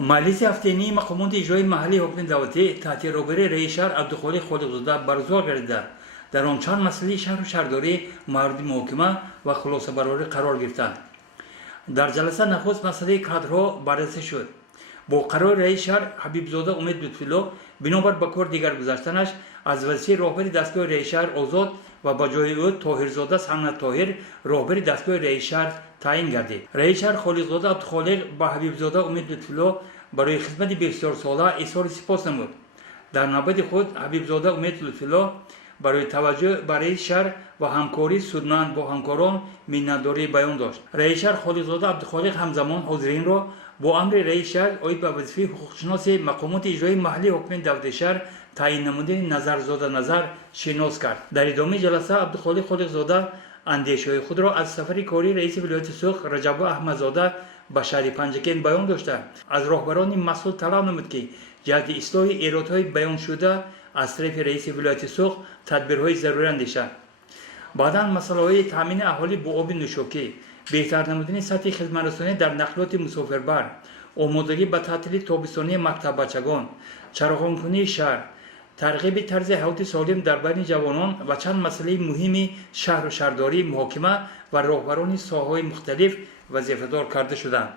مجلس هفتگی مقامات اجرایی محلی حکم دولتی تحت رهبری رئیس شهر عبدالخالق خالقزاده برگزار گردیده. در آن چند مسئله شهر و شهرداری مورد محاکمه و خلاصه برآوری قرار گرفتند. در جلسه نخست مسئله کادرها بررسی شد. با قرار رئیس شهر حبیبزاده امید لطفی‌الله بنابر به کار دیگر گذاشتنش از وظیفه راهبر دستگاه رئیس شهر آزاد و با جای او طاهرزاده سنت طاهر راهبر دستگاه رئیس شهر تعیین گردید. رئیس شهر خالقزاده عبدالخالق با حبیبزاده امید لطفی‌الله برای خدمت بسیار ساله اظهار سپاس نمود. در نوبت خود حبیبزاده امید لطفی‌الله برای توجه به رئیس شهر و همکاری سودمند با همکاران منتداری بیان داشت. رئیس شهر خالقزاده عبدالخالق همزمان حاضرین را با امر رئیس شهر آید به وظیفه حقوقشناس مقامات اجرایی محلی حکم دولت شهر تعیین نموده نظرزاده نظر شناس کرد. در ادامه جلسه عبدالخالق خالقزاده اندیشه‌های خود را از سفر کاری رئیس ولایت سوخ رجب احمدزاده به شهر پنجگین بیان داشته از راهبران مسئول طلب نمود که جهت اصلاح ایرادهای بیان شده از طرف رئیس ولایت سوخ تدبیرهای ضروری اندیشه. بعدا مسئله تامین اهالی با آب نوشابه، بهتر نمودن سطح خدمترسانی در نقلات مسافربر، آمادگی به تعطیل تابستانی مکتب بچگان، چراغان‌کنی شهر، ترغیب طرز حیات سالم در بین جوانان و چند مسئله مهم شهر و شهرداری محاکمه و راهبران ساحه‌های مختلف وظیفه‌دار کرده شدند.